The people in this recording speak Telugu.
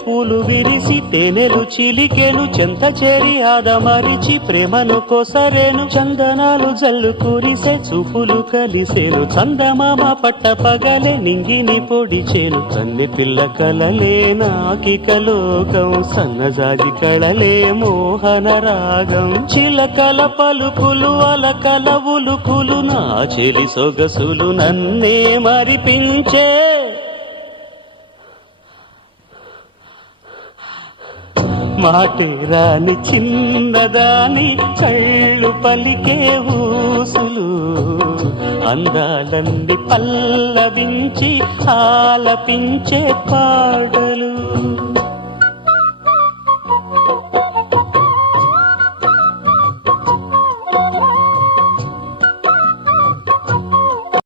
పూలు విరిసి తేనెలు చిలికెను చెంత చేరి ఆదమరిచి ప్రేమను కొసరేను చందనాలు జల్లు కురిసే చూపులు కలిసేను చందమామ పట్ట పగలే నింగిని పొడిచేను కన్నె పిల్ల కలలే నాకిక లోకం సన్నజాజి కళలే మోహన రాగం చిలకల పలుకులు అలకల ఉలుకులు నా చెలి సొగసులు నన్నే మరిపించే మాటే రాని చిన్నదాని కళ్ళు పలికే ఊసులు అందాలన్నీ పల్లవించి ఆలపించే పాటలు